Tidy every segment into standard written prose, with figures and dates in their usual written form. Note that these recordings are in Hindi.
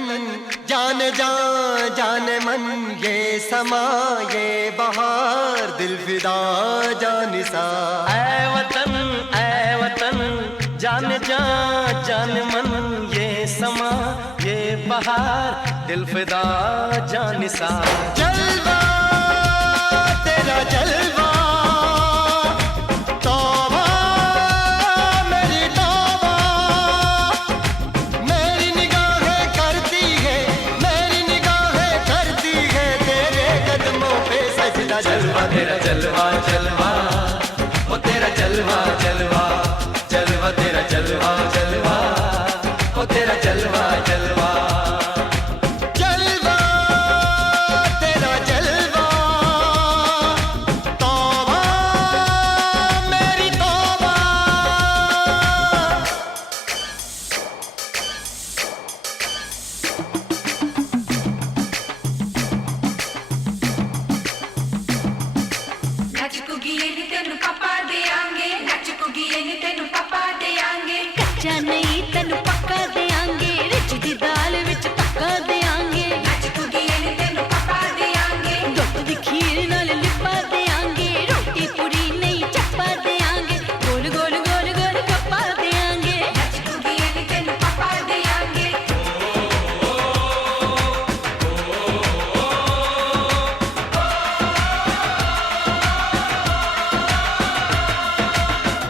वतन जाने जान जाने मन, ये समा ये बहार दिल फिदा जानिसा। ऐ वतन जाने जान जाने मन, ये समा ये बहार दिल फिदा जानिसा। जलवा तेरा जलवा, तौबा मेरी तौबा, मेरी निगाहें करती है, मेरी निगाहें करती है तेरे कदमों पे सजदा। जलवा तेरा जलवा जलवा, ओ तेरा जलवा जलवा, जलवा तेरा जलवा जलवा, ओ तेरा जलवा जलवा। जलवा तेरा जलवा, तौबा मेरी तौबा। नच कुगिए नी तेनू पापा देंगे, नच कुगिए नी तेनू पापा देंगे। कच्चा नहीं तेनू पक्का देंगे, रिच दी दाल विच पक्का देंगे। नच कुगिए नी तेनू पापा देंगे, दुध दी खीर नाल लिपा देंगे। रोटी पूरी नहीं चप्पा देंगे, गोल गोल गोल गोल कप्पा देंगे। नच कुगिए नी तेनू पापा देंगे।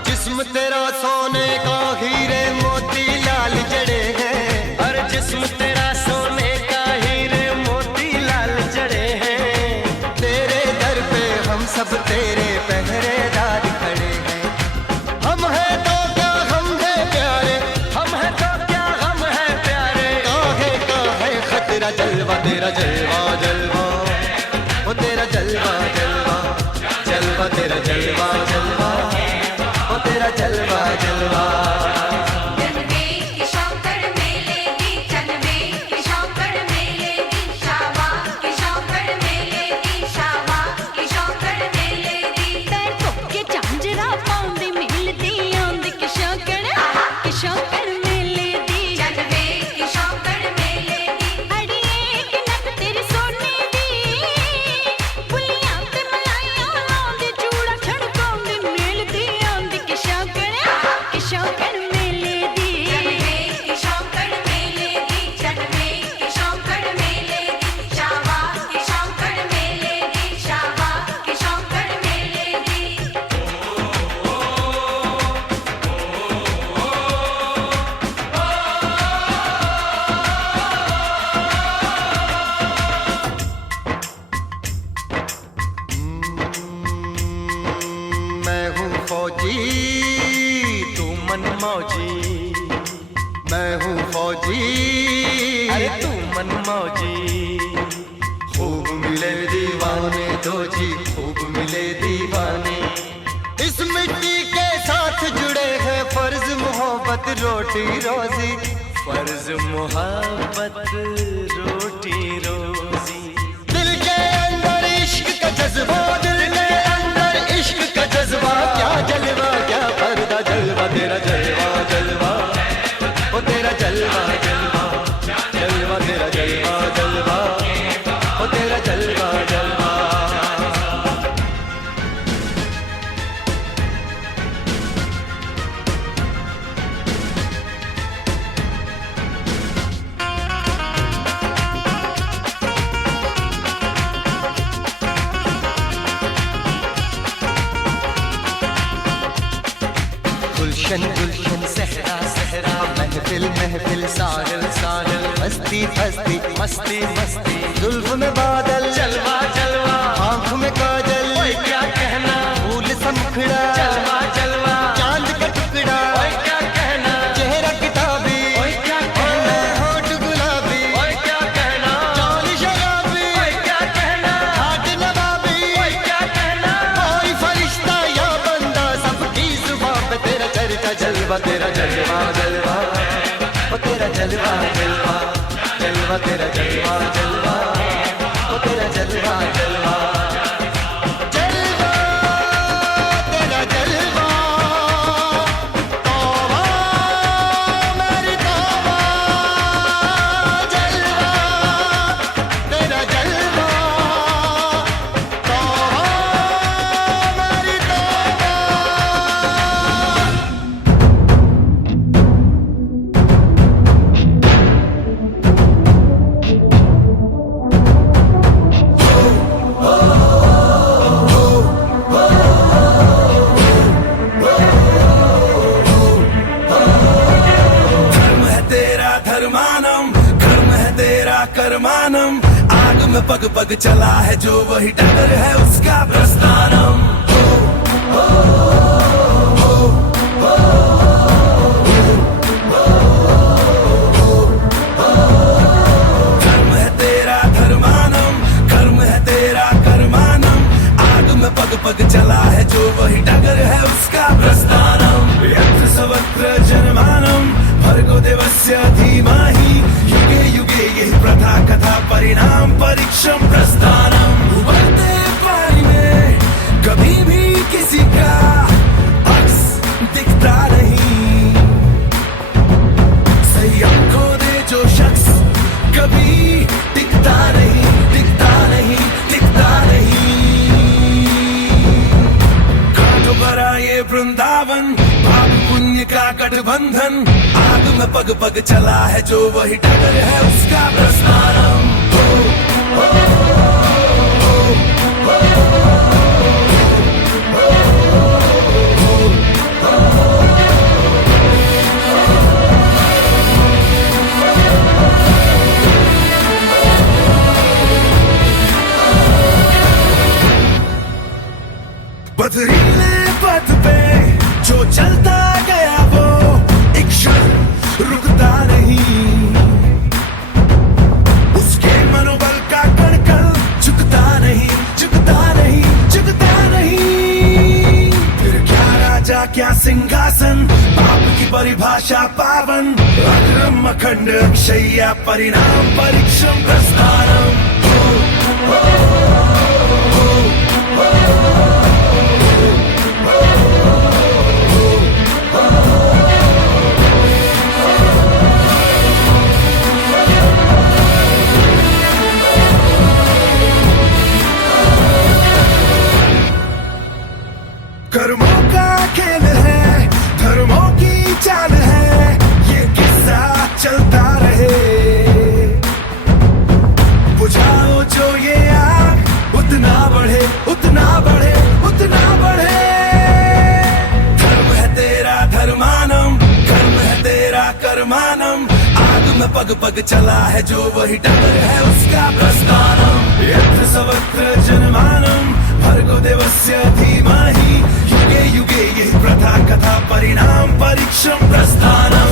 जिस्म तेरा सोने का हीरे मोती लाल जड़े हैं, और जिस्म तेरा सोने का हीरे मोती लाल जड़े हैं। तेरे दर पे हम सब तेरे पहरेदार खड़े हैं। हम हैं तो क्या हम हैं प्यारे, हम है तो क्या हम है प्यारे। काहे का है खतरा। जलवा तेरा जलवा जलवा, ओ तेरा जलवा जलवा, जलवा तेरा जलवा जलवा, ओ तेरा जलवा जलवा। जनवे की शौकड़ मेले दी, जनवे की शौकड़ मेले दी, शावा की शौकड़ मेले दी, शावा की शौकड़ मेले दी। पैर धोके झांजरा पाउंदी मिलदी आंदी कि शौकड़ मेले दी। जनवे की शौकड़ मेले दी, अड़िए कि नक तेरी सोने दी, बुलियां ते मलाइयां लाउंदी, चूड़ा छड़काउंदी मिलदी आंदी कि शौकड़ मेले दी। जनवे की शौकड़ मेले दी, जनवे की शौकड़ मेले दी, शावा की शौकड़ मेले दी, शावा की शौकड़ मेले दी। मैं हूँ फौजी, तू मन मौजी, मैं हूँ फौजी, अरे तू मन मौजी। खूब मिले दीवाने दो जी, खूब मिले दीवाने। इस मिट्टी के साथ जुड़े हैं फर्ज मोहब्बत रोटी रोजी। फर्ज मोहब्बत रोटी रोजी। दिल के अंदर इश्क का जज्बा, दिल के अंदर इश्क का जज्बा। क्या जलवा क्या पर्दा, जलवा तेरा जलवा जलवा, ओ तेरा जलवा जलवा, जलवा तेरा जलवा जलवा, ओ तेरा जलवा जलवा। गुलशन गुलशन सहरा सहरा, महफिल महफिल साहिल साहिल, मस्ती मस्ती मस्ती मस्ती, जुल्फ में बादल, जलवा जलवा, आँख में काजल, ओए क्या कहना, फूल समखड़ा, जलवा जलवा, चांद का टुकड़ा, ओए क्या कहना, चेहरा किताबी, ओए क्या कहना, होठ गुलाबी, ओए क्या कहना, चाल शराबी, ओए क्या कहना, हाथ नवाबी, ओए क्या कहना। कोई फरिश्ता या बंदा, सबकी जुबान पे तेरा चर्चा। जलवा तेरा जलवा जलवा, ओ तेरा जलवा जलवा, जलवा तेरा जलवा जलवा, ओ तेरा जलवा जलवा। जलवा तेरा जलवा, तौबा मेरी तौबा। जलवा में पग पग चला है जो वही डगर है उसका प्रस्थानम। धर्म है तेरा धर्मानम, कर्म है तेरा कर्मानम। आग में पग पग चला है जो वही डगर है उसका प्रस्थानम। यत्र सर्वत्र जनमानम भर्गो देवस्य धीमहि युगे युगे यही प्रथा कथा परिणाम परीक्षम प्रस्थानम। उबलते पानी में कभी भी किसी का अक्स दिखता नहीं। संयम खो दे जो शख्स कभी टिकता नहीं, टिकता नहीं, टिकता नहीं। कांटों भरा ये वृंदावन पाप पुण्य का गठबंधन। आग में पग पग चला है जो वही डगर है उसका प्रस्थानम। पथरीले पथ पे जो चलता गया वो एक क्षण रुकता नहीं। उसके मनोबल का कण कण झुकता नहीं, झुकता नहीं, झुकता नहीं। फिर क्या राजा क्या सिंहासन पाप की परिभाषा पावन। अग्रम अखंड अक्षय्या परिणाम परीक्षम प्रस्थानम। कर्मों का खेल है, धर्मों की चाल है, ये किस्सा चलता रहे। बुझाओ जो ये आग उतना बढ़े, उतना बढ़े, उतना बढ़े। धर्म है तेरा धर्मानम, कर्म है तेरा कर्मानम। आग में पग पग चला है जो वही डगर है उसका प्रस्थानम। यत्र सर्वत्र जनमानम भर्गो देवस्य धीमहि युगे युगे यही प्रथा कथा परिणाम परीक्षम प्रस्थानम।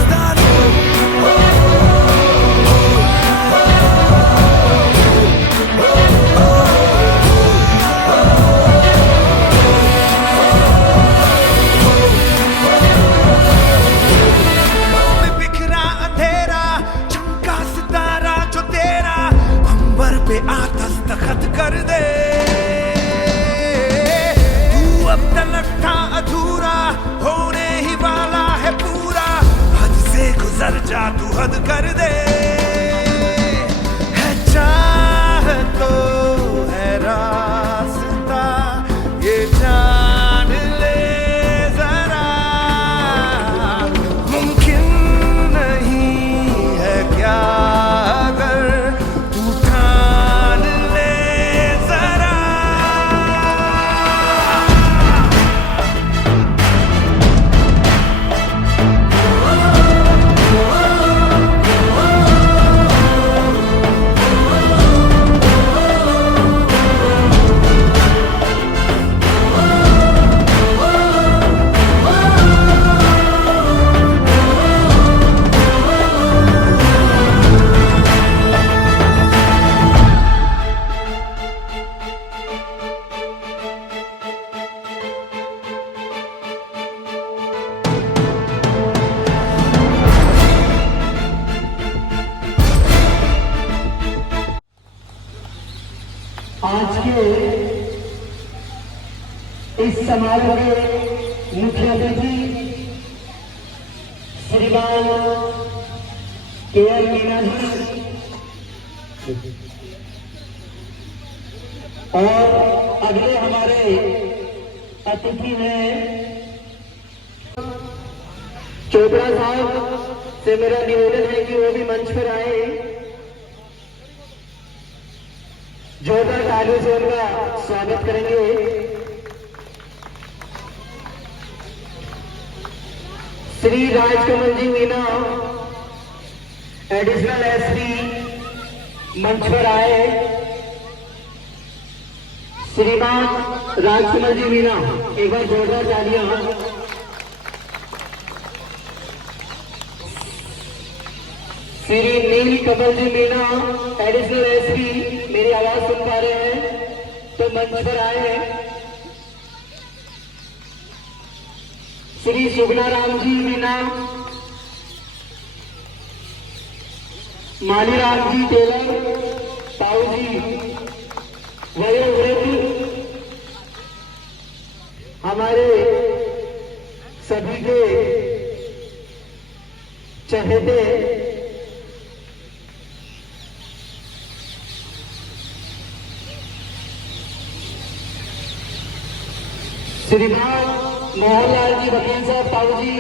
बिखरा अंधेरा चमका सितारा जो तेरा अंबर पे आ दस्तखत कर दे। अब तलक था अधूरा होने ही वाला है पूरा। हद से गुजर जा तू हद कर दे। है चाह तो है रास्ता ये जान ले जरा। मुमकिन नहीं है क्या अगर तू ठान ले जरा। आज के इस समारोह के मुख्य अतिथि श्रीमान के.एल. मीना जी और अगले हमारे अतिथि हैं चोपड़ा साहब से मेरा निवेदन है कि वो भी मंच पर आए। जोरदार तालियों से उनका स्वागत करेंगे। श्री राजकमल जी मीना एडिशनल एसपी मंच पर आए श्रीमान राजकुमार जी मीना, एक बार जोरदार तालियां। श्री नील कमल जी मीना, एडिशनल एसपी, मेरी आवाज सुन पा रहे हैं तो मंच पर आए हैं। श्री सुगना राम जी मीना, माली राम जी टेलर, ताऊ जी वयोवृद्ध, हमारे सभी के चहेते श्रीमान मोहनलाल जी वकील साहब, ताऊ जी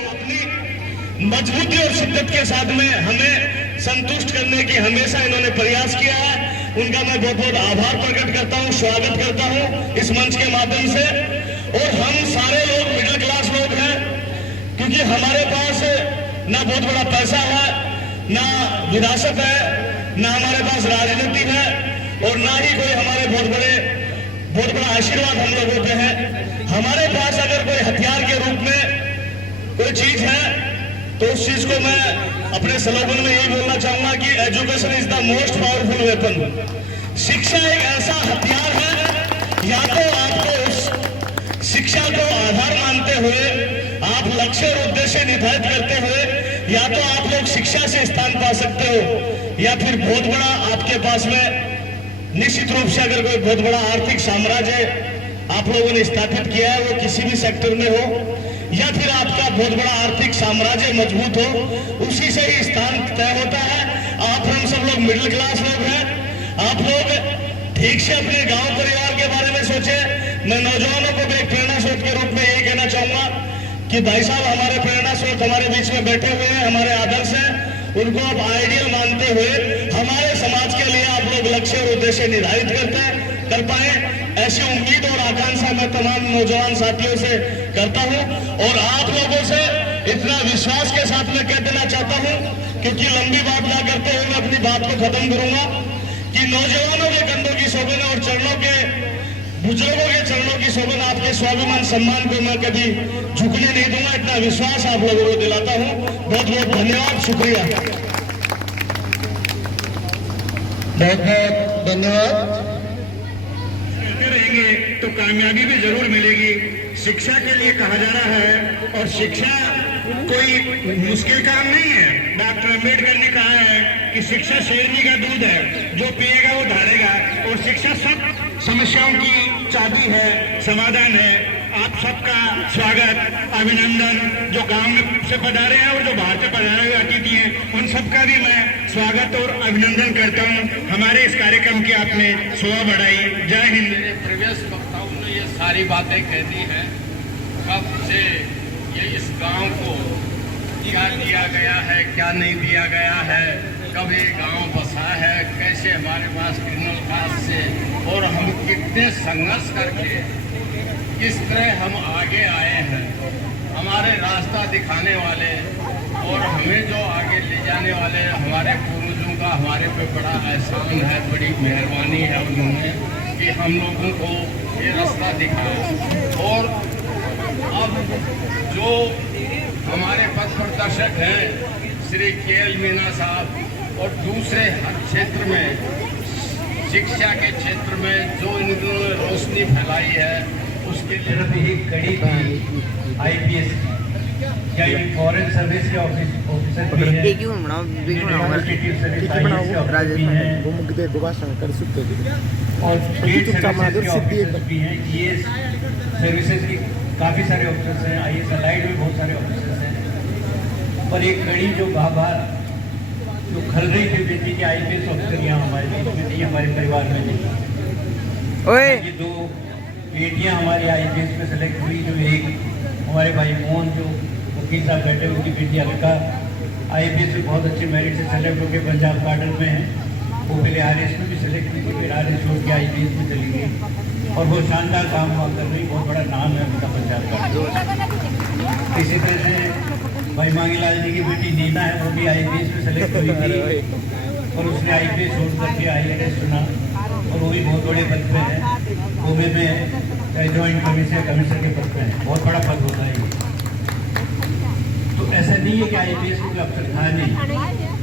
मजबूती और शिद्दत के साथ में हमें संतुष्ट करने की हमेशा इन्होंने प्रयास किया है। उनका मैं बहुत बहुत आभार प्रकट करता हूं, स्वागत करता हूं इस मंच के माध्यम से। और हम सारे लोग मिडिल क्लास लोग हैं, क्योंकि हमारे पास ना बहुत बड़ा पैसा है, ना विरासत है, ना हमारे पास राजनीति है, और ना ही कोई हमारे बहुत बड़ा आशीर्वाद हम लोगों पे है। हमारे पास अगर कोई हथियार के रूप में कोई चीज है तो उस चीज को मैं अपने स्लोगन में यही बोलना चाहूंगा कि education is the most powerful weapon. शिक्षा एक ऐसा हथियार है, या तो आपको उस शिक्षा को आधार मानते हुए आप लक्ष्य और उद्देश्य निर्धारित करते हुए या तो आप लोग शिक्षा से स्थान पा सकते हो, या फिर बहुत बड़ा आपके पास में निश्चित रूप से अगर कोई बहुत बड़ा आर्थिक साम्राज्य आप लोगों ने स्थापित किया है, वो किसी भी सेक्टर में हो, या फिर आपका बहुत बड़ा आर्थिक साम्राज्य मजबूत हो, उसी से ही स्थान तय होता है। आप हम सब लोग मिडिल क्लास लोग हैं। आप लोग ठीक से अपने गांव परिवार के बारे में सोचे। मैं नौजवानों को भी एक प्रेरणा स्रोत के रूप में यही कहना चाहूंगा कि भाई साहब हमारे प्रेरणा स्रोत हमारे बीच में बैठे हुए हैं, हमारे आदर्श हैं, उनको आप आइडियल मानते हुए हमारे समाज के लिए आप लोग लक्ष्य और उद्देश्य निर्धारित कर पाए, ऐसी उम्मीद और आकांक्षा मैं तमाम नौजवान साथियों से करता हूं। और आप लोगों से इतना विश्वास के साथ मैं कह देना चाहता हूं, क्योंकि लंबी बात ना करते हुए मैं अपनी बात को खत्म करूंगा, कि नौजवानों के कंधों की शोभन और चरणों के बुजुर्गों के चरणों की शोभन आपके स्वाभिमान सम्मान को मैं कभी झुकने नहीं दूंगा। इतना विश्वास आप लोगों को दिलाता हूं। बहुत बहुत धन्यवाद, शुक्रिया। बहुत बहुत धन्यवाद। रहेंगे तो कामयाबी भी जरूर मिलेगी। शिक्षा के लिए कहा जा रहा है, और शिक्षा कोई मुश्किल काम नहीं है। डॉक्टर अम्बेडकर ने कहा है कि शिक्षा शेरनी का दूध है, जो पिएगा वो धारेगा। और शिक्षा सब समस्याओं की चाबी है, समाधान है। आप सबका स्वागत, अभिनंदन। जो गांव में से पधारे हैं और जो बाहर से पधारे हुए अतिथि हैं, उन सबका भी मैं स्वागत और अभिनंदन करता हूं। हमारे इस कार्यक्रम की आपने शोभा बढ़ाई। जय हिंद। प्रीवियस वक्ताओं ने ये सारी बातें कह दी हैं, कब से ये इस गांव को क्या दिया गया है, क्या नहीं दिया गया है, कब ये गांव बसा है, कैसे हमारे पास क्रिमिनल कास्ट से, और हम कितने संघर्ष करके किस तरह हम आगे आए हैं। हमारे रास्ता दिखाने वाले और हमें जो आगे ले जाने वाले हमारे पूर्वजों का हमारे पे बड़ा एहसान है, बड़ी मेहरबानी है उन्होंने कि हम लोगों को ये रास्ता दिखाया। और अब जो हमारे पथ प्रदर्शक हैं श्री के.एल. मीना साहब, और दूसरे हर क्षेत्र में शिक्षा के क्षेत्र में जो इन्होंने रोशनी फैलाई है, उसके लिए एक कड़ी थी IPS या फॉरेन सर्विस के ऑफिसर भी हैं, एडमिनिस्ट्रेटिव सर्विस IAS के ऑफिसर भी हैं, और स्टेट सर्विसेज के ऑफिसर भी हैं। ES सर्विसेज की काफ़ी सारे ऑफिसर्स हैं, IAS अलाइड में बहुत सारे ऑफिसर्स हैं। पर एक कड़ी जो बार जो खल रही थी बेटी के IPS ऑफिसर यहाँ हमारे बीच में नहीं, हमारे परिवार में नहीं। ये दो बेटियां हमारी IPS में सेलेक्ट हुई, जो एक हमारे भाई मोहन जो वकील साहब बैठे, उनकी बेटी अलका IPS में बहुत अच्छे मेरिट से सेलेक्ट होकर पंजाब कार्डर में है। वो पहले RS में भी सेलेक्ट हुई थी, फिर RS छोड़ के IPS में चली गई, और वो शानदार काम हुआ कर रही, बहुत बड़ा नाम है उनका पंजाब कार्डर। इसी तरह से भाई मांगीलाल जी की बेटी नीना है, वो भी IPS में सेलेक्ट हुई थी, और उसने IPS छोड़ करके IAS चुना। और वो भी बहुत बड़े पद पे हैं। बॉम्बे में जॉइंट कमिश्नर के पद पे हैं, बहुत बड़ा पद होता है ये। तो ऐसा नहीं है कि IPS कोई अफसर था नहीं,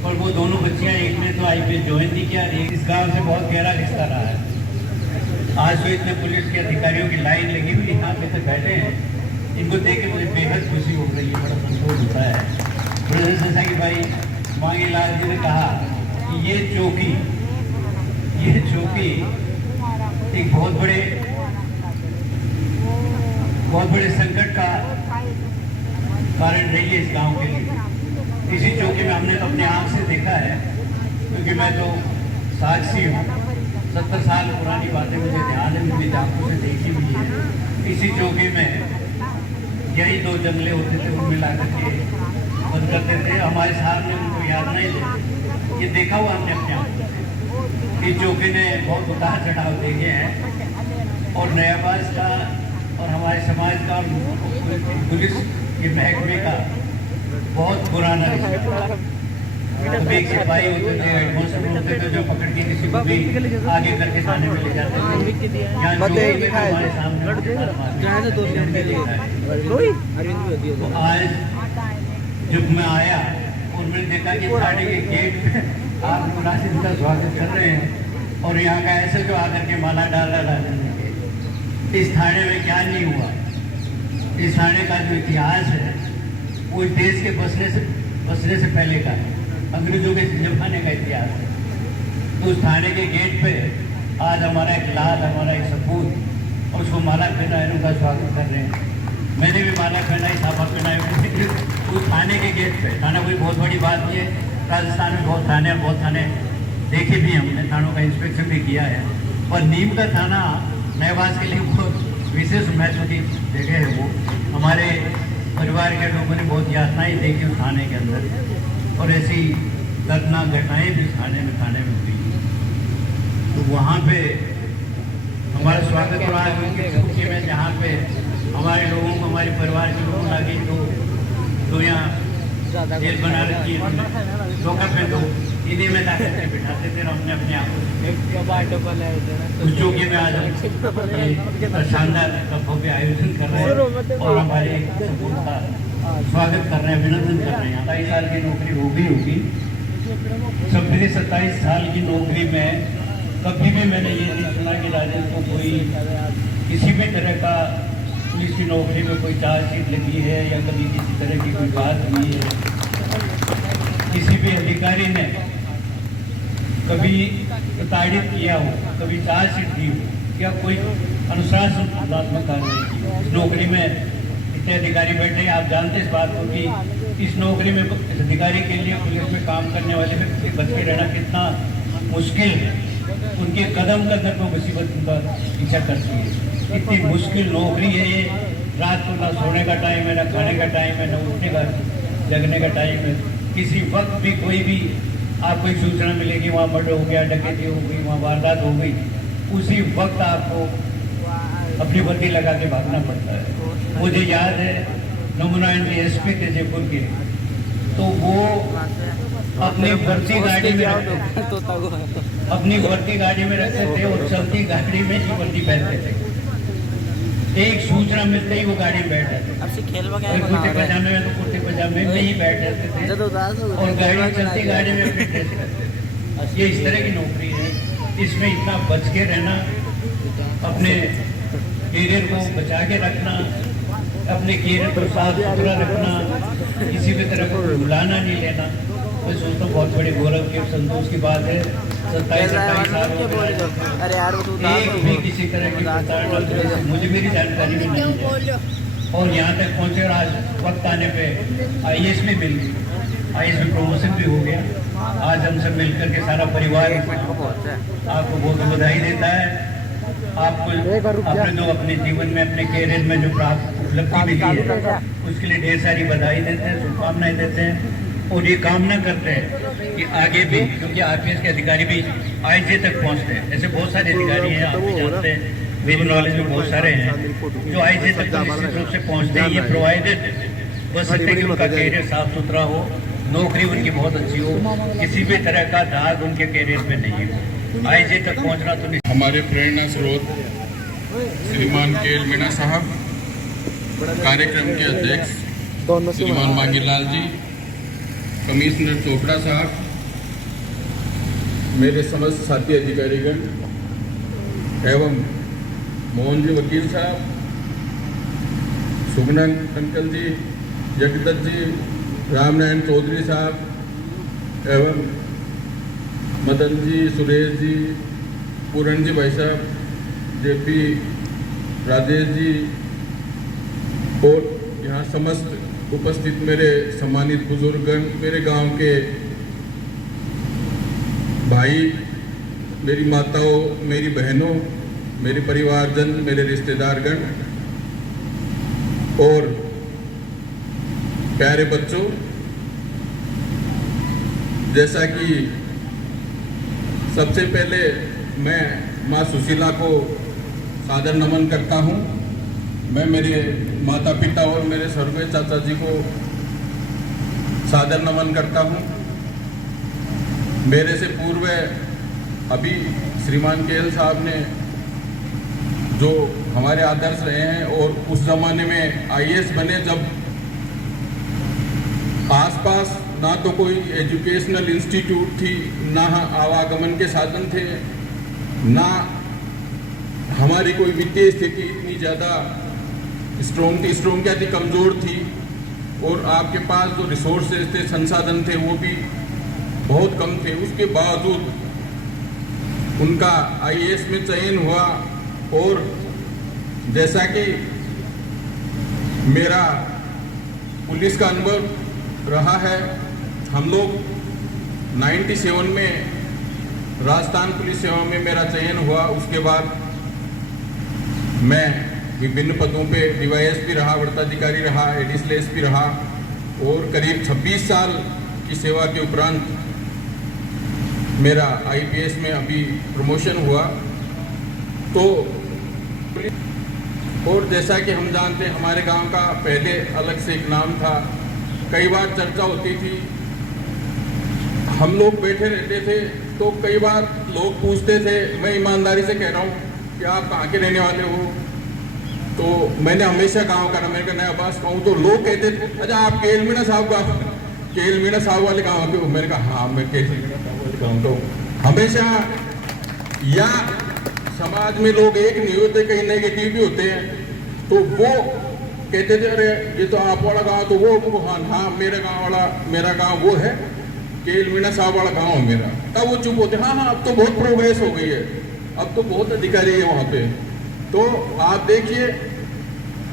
पर वो दोनों बच्चियां, एक ने तो IPS ज्वाइन नहीं किया, एक इस गांव से बहुत गहरा रिश्ता रहा है। आज तो इतने पुलिस के अधिकारियों की लाइन लगी हुई यहाँ पे तो बैठे हैं, इनको देख के मुझे बेहद खुशी हो रही है, बड़ा संतोष होता है। जैसा कि भाई मांगी लाल जी ने कहा कि ये चौकी एक बहुत बड़े संकट का कारण रही है इस गांव के लिए। इसी चौकी में हमने तो अपने आंख से देखा है, क्योंकि मैं तो साक्षी हूँ। 70 साल पुरानी बातें मुझे ध्यान है, मेरी आंखों से देखी हुई है। इसी चौकी में यही 2 जंगले होते थे, उनमें ला करके बंद करते थे। हमारे सामने उनको याद नहीं थे, ये देखा हुआ हमने अपने आप। इस चौकी ने बहुत उतार चढ़ाव देखे हैं, और नयाबाज का और हमारे समाज का और पुलिस के महकमे का बहुत पुराना रिश्ता। कभी एक सिपाही होते थे, हेडमास्टर होते थे, जो पकड़ के किसी को भी आगे करके थाने में ले जाते थे। यहाँ हमारे सामने तो आज जब मैं आया और मैंने देखा कि थाने के गेट पे आप मुनासिब का स्वागत कर रहे हैं, और यहाँ का ऐसे जो आकर के माला डाल रहा है। इस थाने में क्या नहीं हुआ, इस थाने का जो इतिहास है वो इस देश के बसने से पहले का है, अंग्रेजों के जमाने का इतिहास है। तो उस थाने के गेट पे आज हमारा एक लाल, हमारा एक सपूत, और उसको माला पहनाए, उनका स्वागत कर रहे हैं। मैंने भी माला पहनाई, साफा पहनाई उस थाने के गेट पे। थाना कोई बहुत बड़ी बात नहीं है, राजस्थान में बहुत थाने देखे भी, हमने थानों का इंस्पेक्शन भी किया है। और नीम का थाना नयाबाज के लिए बहुत विशेष महत्व की जगह है। वो हमारे परिवार के लोगों ने बहुत यातनाएं देखी उस थाने के अंदर, और ऐसी दर्दनाक घटनाएं भी थाने में हुई। तो वहाँ पे हमारा स्वागत हो रहा है उनकी चौकी में, जहाँ पे हमारे लोगों को, हमारे परिवार के लोगों लगे तो यहाँ जेल बना रखी है, चौका पे तो इन्हीं में ला करके बिठाते थे। हमने अपने आप उस चौकी में आज शानदार भव्य आयोजन कर रहे हैं, और हमारे सबूत का स्वागत कर रहे हैं, अभिनंदन कर रहे हैं। 27 साल की नौकरी होगी। सब मेरी 27 साल की नौकरी में कभी भी मैंने ये नहीं सुना कि राजेंद्र को कोई किसी भी तरह का पुलिस की नौकरी में कोई चार्जशीट लगी है, या कभी किसी तरह की कोई बात हुई है। किसी भी अधिकारी ने कभी प्रताड़ित किया हो, कभी चार्जशीट दी हो, या कोई अनुशासनात्मक कार्रवाई की। इस नौकरी में इतने अधिकारी बैठे हैं, आप जानते इस बात को कि इस नौकरी में इस अधिकारी के लिए, पुलिस में काम करने वाले व्यक्ति से बच के रहना कितना मुश्किल है। उनके कदम को मुसीबत उनका पीछा करती है। इतनी मुश्किल नौकरी है ये। रात को ना सोने का टाइम है, ना खाने का टाइम है, ना उठने का जगने का टाइम है। किसी वक्त भी कोई भी आपको एक सूचना मिलेगी, वहाँ मर्डर हो गया, डकैती हो गई, वहाँ वारदात हो गई, उसी वक्त आपको अपनी वर्दी लगा के भागना पड़ता है। मुझे याद है नमूना SP थे जयपुर के, तो वो अपनी वर्दी गाड़ी में रखते थे, और चलती गाड़ी में ही वर्दी पहनते थे। एक सूचना मिलते ही वो गाड़ी में बैठ जाते थे। कुर्ते पजामे में तो कुर्ते पजामे में ही बैठ जाते थे, और गाड़ी चलती गाड़ी में फिट रहते थे। ये इस तरह की नौकरी है, इसमें इतना बच के रहना, अपने कैरियर को बचा के रखना, अपने कैरियर को साफ सुथरा रखना, किसी भी तरह को बुलाना नहीं लेना। मैं सोचता हूँ बहुत बड़े गौरव के, संतोष की बात है। 27-28 साल एक भी किसी तरह की प्रताड़ना मुझे मेरी जानकारी में नहीं है, और यहाँ तक पहुँचे। और आज वक्त आने पे IAS में मिल गई, IAS में प्रमोशन भी हो गया। आज हम सब मिलकर के सारा परिवार आपको बहुत बधाई देता है। आपको आपने जो अपने जीवन में, अपने कैरियर में जो प्राप्त उपलब्धि मिली है, उसके लिए ढेर सारी बधाई देते हैं, शुभकामनाएं देते हैं, और ये कामना करते हैं कि आगे भी, क्योंकि IPS के अधिकारी भी IJ तक पहुंचते हैं। ऐसे बहुत सारे अधिकारी हैं, आप भी जानते हैं, मेरी नॉलेज में बहुत सारे हैं जो IJ तक तो निश्चित रूप से पहुंचते हैं। ये प्रोवाइडेड बस सकते कि उनका कैरियर साफ सुथरा हो, नौकरी उनकी बहुत अच्छी हो, किसी भी तरह का दाग उनके कैरियर में नहीं हो। आईजे तक पहुंचना तो नहीं। हमारे प्रेरणा स्रोत श्रीमान केएल मीणा साहब, कार्यक्रम के अध्यक्ष श्रीमान मांगीलाल जी, कमिश्नर चोपड़ा साहब, मेरे समस्त साथी अधिकारीगण एवं मोहन जी वकील साहब, सुगना अंकल जी, जगदत्त जी, रामनारायण चौधरी साहब एवं मदन जी, सुरेश जी, पूरण जी भाई साहब, जेपी राजेश जी और यहाँ समस्त उपस्थित मेरे सम्मानित बुजुर्गगण, मेरे गांव के भाई, मेरी माताओं, मेरी बहनों, मेरे परिवारजन, मेरे रिश्तेदारगण और प्यारे बच्चों, जैसा कि सबसे पहले मैं माँ सुशीला को सादर नमन करता हूँ। मैं मेरे माता पिता और मेरे स्वर्गीय चाचा जी को सादर नमन करता हूँ। मेरे से पूर्व अभी श्रीमान केएल साहब ने जो हमारे आदर्श रहे हैं और उस जमाने में आईएएस बने, जब आसपास ना तो कोई एजुकेशनल इंस्टीट्यूट थी, ना आवागमन के साधन थे, ना हमारी कोई वित्तीय स्थिति इतनी ज़्यादा स्ट्रोंग थी, स्ट्रोंग क्या थी, कमज़ोर थी, और आपके पास जो रिसोर्सेज थे, संसाधन थे, वो भी बहुत कम थे। उसके बावजूद उनका आईएएस में चयन हुआ और जैसा कि मेरा पुलिस का अनुभव रहा है, हम लोग 97 में राजस्थान पुलिस सेवा में मेरा चयन हुआ। उसके बाद मैं विभिन्न पदों पे डीवाईएसपी रहा, वृत्ताधिकारी रहा, एडिशनल एसपी रहा और करीब 26 साल की सेवा के उपरांत मेरा आईपीएस में अभी प्रमोशन हुआ। तो और जैसा कि हम जानते हैं, हमारे गांव का पहले अलग से एक नाम था, कई बार चर्चा होती थी, हम लोग बैठे रहते थे तो कई बार लोग पूछते थे, मैं ईमानदारी से कह रहा हूँ कि आप कहाँ के रहने वाले हो, तो मैंने हमेशा गांव का मैं नया बास कहूँ तो लोग कहते थे, अच्छा आप केएल मीणा साहब का, केएल मीणा साहब वाले गाँव के हो? मैंने कहा हाँ, मैं केएल मीणा साहब वाले गाँव का हूँ। हमेशा या समाज में लोग एक नहीं होते, कहीं नेगेटिव भी होते हैं, तो वो कहते थे अरे ये तो आप वाला गांव, तो वो हाँ मेरा गांव वाला, मेरा गांव वो है, केएल मीणा साहब वाला गांव है मेरा। तब वो चुप होते, हाँ अब तो बहुत प्रोग्रेस हो गई है, अब तो बहुत अधिकारी है वहाँ पे। तो आप देखिए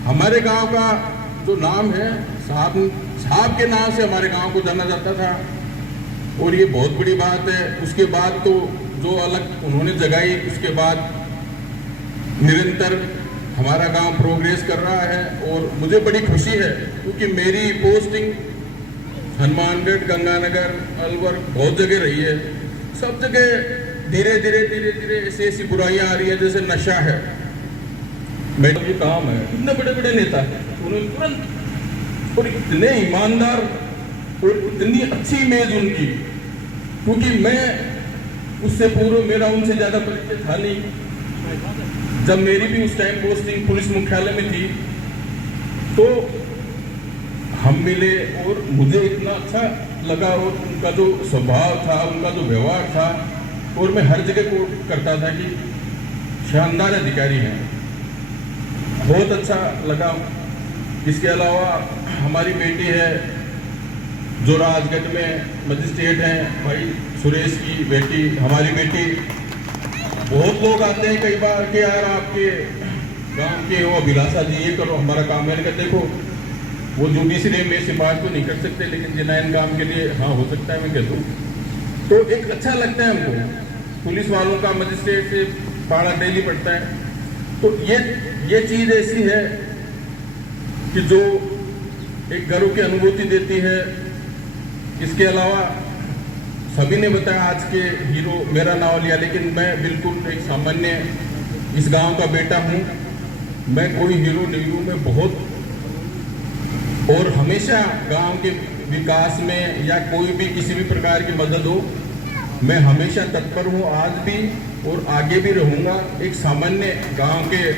हमारे गांव का जो नाम है, साहब के नाम से हमारे गांव को जाना जाता था और ये बहुत बड़ी बात है। उसके बाद तो जो अलग उन्होंने जगाई, उसके बाद निरंतर हमारा गांव प्रोग्रेस कर रहा है और मुझे बड़ी खुशी है क्योंकि मेरी पोस्टिंग हनुमानगढ़, गंगानगर, अलवर बहुत जगह रही है। सब जगह धीरे धीरे ऐसी बुराइयां आ रही है, जैसे नशा है, मैडम जी काम है, इतने बड़े बड़े नेता हैं, उन्होंने तुरंत और इतने ईमानदार और इतनी अच्छी इमेज उनकी, क्योंकि मैं उससे पूर्व मेरा उनसे ज्यादा परिचय था नहीं। जब मेरी भी उस टाइम पोस्टिंग पुलिस मुख्यालय में थी तो हम मिले और मुझे इतना अच्छा लगा और उनका जो स्वभाव था, उनका जो व्यवहार था, और मैं हर जगह कोट करता था कि शानदार अधिकारी हैं, बहुत अच्छा लगा। इसके अलावा हमारी बेटी है जो राजगढ़ में मजिस्ट्रेट हैं, भाई सुरेश की बेटी, हमारी बेटी। बहुत लोग आते हैं कई बार कि यार आपके गांव के वो अभिलाषा जी ये करो हमारा काम। मैंने कहा देखो वो जुडिशरी में सिफारिश तो नहीं कर सकते, लेकिन जिनायन काम के लिए हाँ हो सकता है, मैं कह दूँ। तो एक अच्छा लगता है हमको, पुलिस वालों का मजिस्ट्रेट से पाड़ा डेली पड़ता है। तो ये चीज़ ऐसी है कि जो एक गर्व की अनुभूति देती है। इसके अलावा सभी ने बताया आज के हीरो मेरा नाम लिया, लेकिन मैं बिल्कुल एक सामान्य इस गांव का बेटा हूं। मैं कोई हीरो नहीं हूं, मैं बहुत और हमेशा गांव के विकास में या कोई भी किसी भी प्रकार की मदद हो मैं हमेशा तत्पर हूँ, आज भी और आगे भी रहूँगा, एक सामान्य गांव के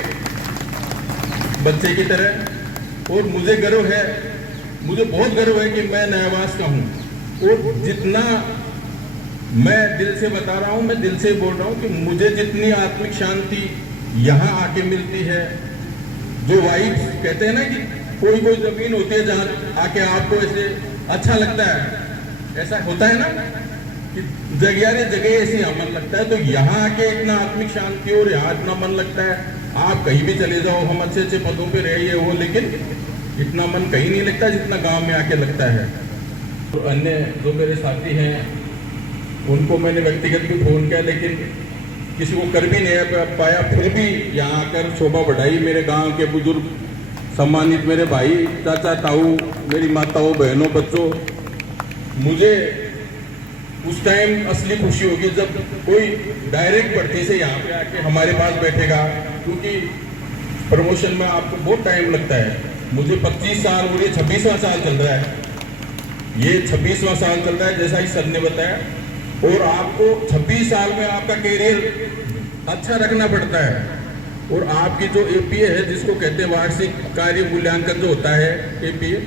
बच्चे की तरह। और मुझे गर्व है, मुझे बहुत गर्व है कि मैं नयावास का हूँ। और जितना मैं दिल से बता रहा हूँ, मैं दिल से बोल रहा हूँ कि मुझे जितनी आत्मिक शांति यहाँ आके मिलती है, जो वाइब्स कहते हैं ना कि कोई कोई जमीन होती है जहाँ आके आपको ऐसे अच्छा लगता है, ऐसा होता है ना कि जगह ऐसी मन लगता है। तो यहाँ आके इतना आत्मिक शांति और यहाँ इतना मन लगता है। आप कहीं भी चले जाओ, हम अच्छे अच्छे पदों पे रहिए हो, लेकिन इतना मन कहीं नहीं लगता जितना गांव में आके लगता है। और अन्य जो मेरे साथी हैं उनको मैंने व्यक्तिगत भी फोन किया, लेकिन किसी को कर भी नहीं पाया। फिर भी यहाँ आकर शोभा बढ़ाई। मेरे गांव के बुजुर्ग, सम्मानित मेरे भाई, चाचा, ताऊ, मेरी माताओं, बहनों, बच्चों, मुझे उस टाइम असली खुशी होगी जब कोई डायरेक्ट भर्ती से यहाँ पे आके हमारे पास बैठेगा, क्योंकि प्रमोशन में आपको बहुत टाइम लगता है। मुझे 25 साल और ये 26वां साल चल रहा है, ये 26वां साल चल रहा है जैसा ही सर ने बताया। और आपको 26 साल में आपका कैरियर अच्छा रखना पड़ता है। और आपकी जो एपीए है, जिसको कहते हैं वार्षिक कार्य मूल्यांकन जो होता है एपीए,